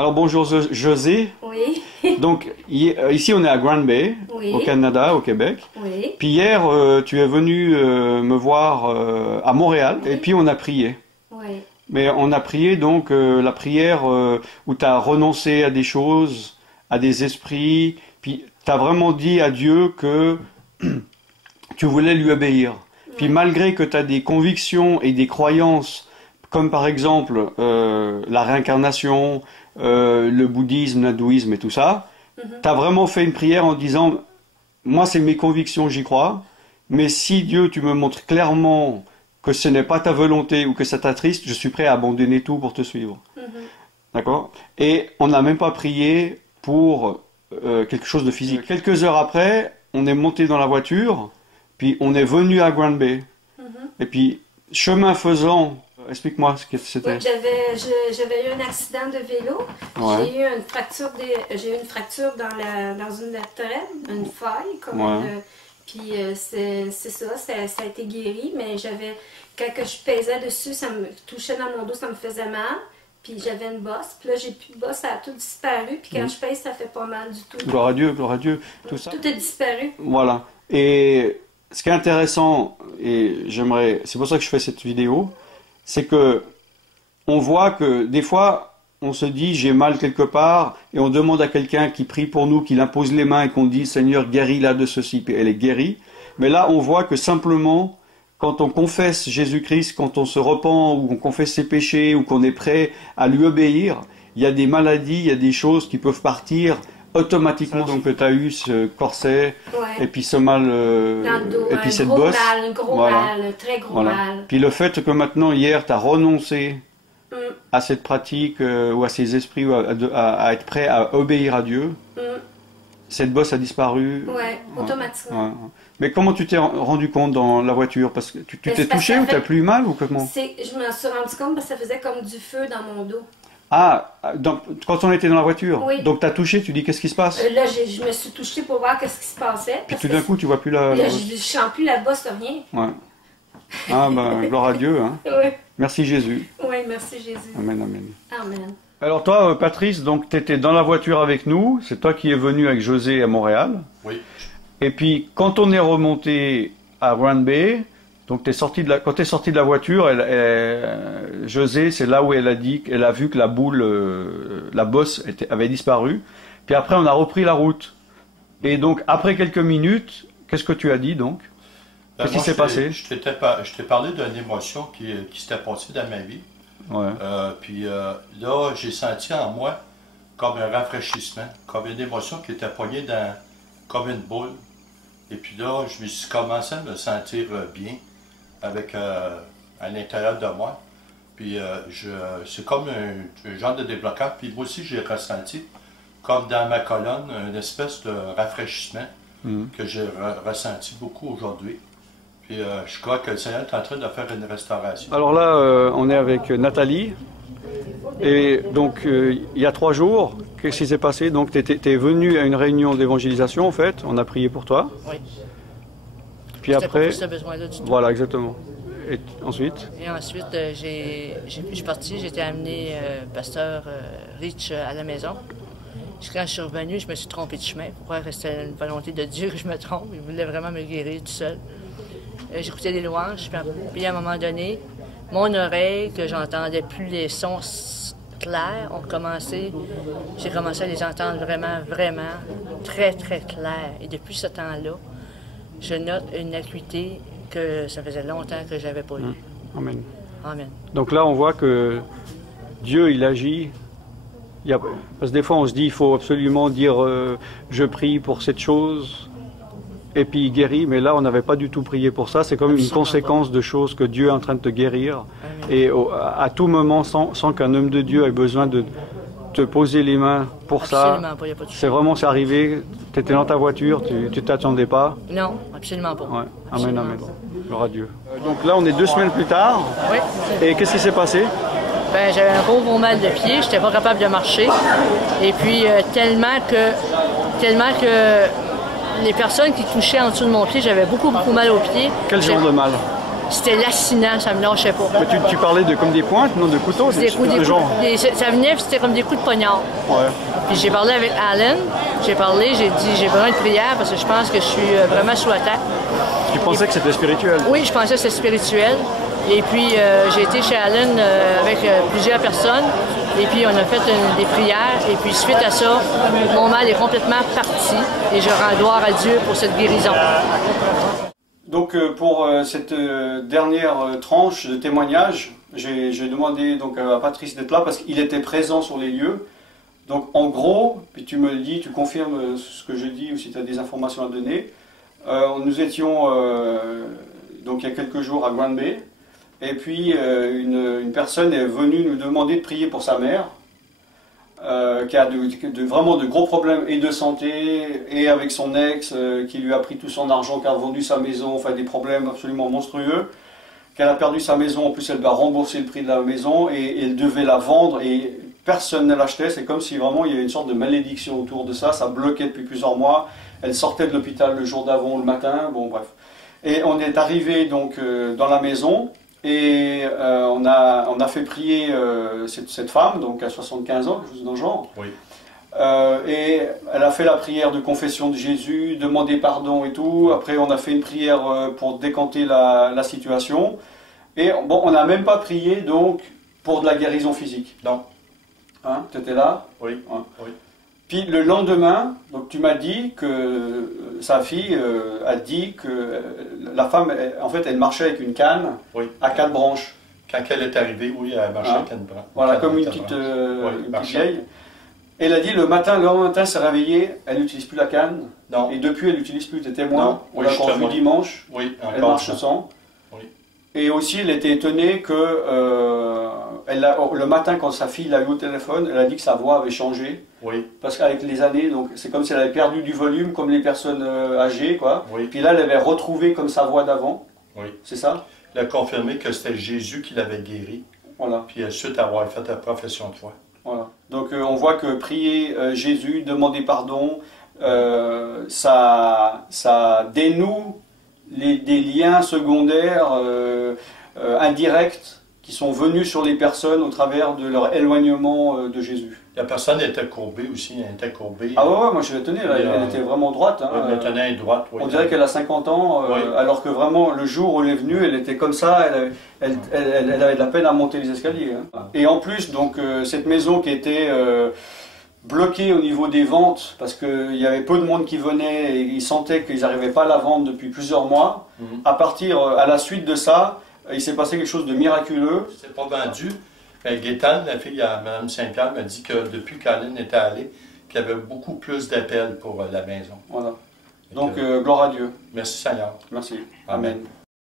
Alors bonjour José. Oui. Donc ici on est à Grand Bay, Oui. au Canada, au Québec. Oui. Puis hier tu es venu me voir à Montréal Oui. et puis on a prié. Oui. Mais on a prié donc la prière où tu as renoncé à des choses, à des esprits, puis tu as vraiment dit à Dieu que tu voulais lui obéir. Puis malgré que tu as des convictions et des croyances, comme par exemple la réincarnation, le bouddhisme, l'hindouisme et tout ça, tu as vraiment fait une prière en disant, moi c'est mes convictions, j'y crois, mais si Dieu tu me montres clairement que ce n'est pas ta volonté ou que ça t'attriste, je suis prêt à abandonner tout pour te suivre. D'accord? Et on n'a même pas prié pour quelque chose de physique. Quelques heures après, on est monté dans la voiture, puis on est venu à Grand Bay. Et puis, chemin faisant, explique-moi ce que c'était. Oui, j'avais eu un accident de vélo. Ouais. J'ai eu une fracture dans une vertèbre, une faille. Puis c'est ça, ça a été guéri, mais quand je pesais dessus, ça me touchait dans mon dos, ça me faisait mal. Puis j'avais une bosse, puis là j'ai plus de bosse, ça a tout disparu. Puis quand je pèse, ça fait pas mal du tout. Gloire à Dieu, tout ça. Tout a disparu. Voilà. Et ce qui est intéressant, et c'est pour ça que je fais cette vidéo, c'est que on voit que des fois, on se dit j'ai mal quelque part, et on demande à quelqu'un qui prie pour nous, qu'il impose les mains et qu'on dit Seigneur guéris-la de ceci, puis elle est guérie. Mais là, on voit que simplement, quand on confesse Jésus-Christ, quand on se repent, ou on confesse ses péchés, ou qu'on est prêt à lui obéir, il y a des maladies, il y a des choses qui peuvent partir automatiquement. Donc tu as eu ce corset, et puis ce mal, dans le dos, et puis cette bosse. Un gros mal, très gros mal. Puis le fait que maintenant, hier, tu as renoncé à cette pratique, ou à ces esprits, ou à être prêt à obéir à Dieu, cette bosse a disparu. Oui, automatiquement. Mais comment tu t'es rendu compte dans la voiture? Parce que tu t'es touché ou tu as plus mal ou comment? Je me suis rendu compte parce que ça faisait comme du feu dans mon dos. Ah, donc, quand on était dans la voiture? Oui. Donc tu as touché, tu dis qu'est-ce qui se passe? Là, je me suis touchée pour voir qu'est-ce qui se passait. Puis tout d'un coup, tu vois plus la Là, bosse. je ne sens plus la bosse, rien. Ouais. Ah, ben, gloire à Dieu. Hein. Oui. Merci Jésus. Oui, merci Jésus. Amen, amen. Amen. Alors toi, Patrice, donc tu étais dans la voiture avec nous, c'est toi qui es venu avec José à Montréal. Oui. Et puis, quand on est remonté à Grand Bay, donc quand tu es sorti de la voiture, José, c'est là où elle a dit qu'elle a vu que la boule, la bosse avait disparu. Puis après, on a repris la route. Et donc, après quelques minutes, qu'est-ce que tu as dit donc? Qu'est-ce qui s'est passé? Je t'ai parlé d'une émotion qui s'était passée dans ma vie. Ouais. Puis là, j'ai senti en moi comme un rafraîchissement, comme une émotion qui était poignée comme une boule. Et puis là, je me suis commencé à me sentir bien à l'intérieur de moi. Puis c'est comme un genre de déblocage. Puis moi aussi, j'ai ressenti, comme dans ma colonne, une espèce de rafraîchissement que j'ai ressenti beaucoup aujourd'hui. Puis je crois que le Seigneur est en train de faire une restauration. Alors là, on est avec Nathalie. Et donc, il y a 3 jours, qu'est-ce qui s'est passé? Donc, tu es venu à une réunion d'évangélisation, en fait. On a prié pour toi. Oui. Puis après, pas ce besoin-là du tout. voilà, exactement. Et ensuite? Et ensuite, je suis parti, j'ai été amené pasteur Rich à la maison. Quand je suis revenu, je me suis trompé de chemin. Pourquoi c'était une volonté de Dieu que je me trompe? Il voulait vraiment me guérir tout seul. J'écoutais des louanges, puis à un moment donné, mon oreille, que j'entendais plus les sons clairs, j'ai commencé à les entendre vraiment, vraiment très, très clairs. Et depuis ce temps-là, je note une acuité que ça faisait longtemps que je n'avais pas eue. Amen. Amen. Donc là, on voit que Dieu, il agit. Parce que des fois, on se dit, il faut absolument dire je prie pour cette chose, et puis il guérit. Mais là, on n'avait pas du tout prié pour ça. C'est comme une conséquence de choses que Dieu est en train de te guérir. Amen. Et à tout moment, sans qu'un homme de Dieu ait besoin de te poser les mains pour absolument ça. Pas, y a pas de c'est vraiment, c'est arrivé. Tu étais dans ta voiture, tu t'attendais pas. Non, absolument pas. Ouais. Absolument amen, amen. Pas. Gloire à Dieu. Donc là, on est 2 semaines plus tard. Oui. Et qu'est-ce qui s'est passé? Ben, j'avais un gros mal de pied, j'étais pas capable de marcher. Et puis, tellement que les personnes qui touchaient en dessous de mon pied, j'avais beaucoup mal aux pieds. Quel genre de mal? c'était lacinant, ça me lâchait pas. Mais tu parlais de comme des pointes, non de couteaux, Des coups, ça venait, puis c'était comme des coups de poignard. Ouais. Puis j'ai parlé avec Alan, j'ai dit j'ai besoin de prière parce que je pense que je suis vraiment sous attaque. Tu pensais que c'était spirituel? Oui, je pensais que c'était spirituel. Et puis j'ai été chez Alan avec plusieurs personnes. Et puis on a fait des prières. Et puis suite à ça, mon mal est complètement parti. Et je rends gloire à Dieu pour cette guérison. Donc pour cette dernière tranche de témoignage, j'ai demandé donc à Patrice d'être là parce qu'il était présent sur les lieux. Donc en gros, puis tu me le dis, tu confirmes ce que je dis ou si tu as des informations à donner. Nous étions donc il y a quelques jours à Grand Bay. Et puis une personne est venue nous demander de prier pour sa mère, qui a vraiment de gros problèmes et de santé, et avec son ex, qui lui a pris tout son argent, qui a vendu sa maison, enfin des problèmes absolument monstrueux, qu'elle a perdu sa maison, en plus elle doit rembourser le prix de la maison, et elle devait la vendre, et personne ne l'achetait. C'est comme si vraiment il y avait une sorte de malédiction autour de ça, ça bloquait depuis plusieurs mois, elle sortait de l'hôpital le jour d'avant, le matin, bon bref. Et on est arrivé donc dans la maison, et on a fait prier cette femme, donc à 75 ans, quelque chose dans le genre. Oui. Et elle a fait la prière de confession de Jésus, demander pardon et tout. Après, on a fait une prière pour décanter la situation. Et bon, on n'a même pas prié donc pour de la guérison physique. Non. Hein, tu étais là? Oui. Hein. Oui. Puis le lendemain, donc tu m'as dit que sa fille a dit que la femme, en fait, elle marchait avec une canne à 4 branches. Quand elle est arrivée, oui, elle marchait avec une branche. Voilà, comme une petite vieille. Elle a dit le lendemain, elle s'est réveillée, elle n'utilise plus la canne. Non. Et depuis, elle n'utilise plus tes témoins. On l'a encore vu dimanche. Oui, encore. Elle marche sans. Oui. Et aussi, elle était étonnée que le matin, quand sa fille l'a eu au téléphone, elle a dit que sa voix avait changé. Oui. Parce qu'avec les années, donc c'est comme si elle avait perdu du volume, comme les personnes âgées, quoi. Oui. Puis là, elle avait retrouvé comme sa voix d'avant. Oui. C'est ça? Elle a confirmé que c'était Jésus qui l'avait guéri. Voilà. Puis suite à avoir fait la profession de foi. Voilà. Donc on voit que prier Jésus, demander pardon, ça dénoue des liens secondaires indirects qui sont venus sur les personnes au travers de leur éloignement de Jésus. La personne était courbée aussi, elle était courbée. Ah ouais, moi je l'ai tenue, elle était vraiment droite. Hein, maintenant elle est droite, oui. On dirait qu'elle a 50 ans, alors que vraiment le jour où elle est venue, elle était comme ça, elle avait de la peine à monter les escaliers. Hein. Et en plus, donc cette maison qui était bloquée au niveau des ventes, parce qu'il y avait peu de monde qui venait et ils sentaient qu'ils n'arrivaient pas à la vendre depuis plusieurs mois, à la suite de ça, il s'est passé quelque chose de miraculeux. C'est pas vendu. Gaétane, la fille à Mme Saint-Pierre, m'a dit que depuis qu'Aline était allée, qu'il y avait beaucoup plus d'appels pour la maison. Voilà. Donc, gloire à Dieu. Merci Seigneur. Merci. Amen.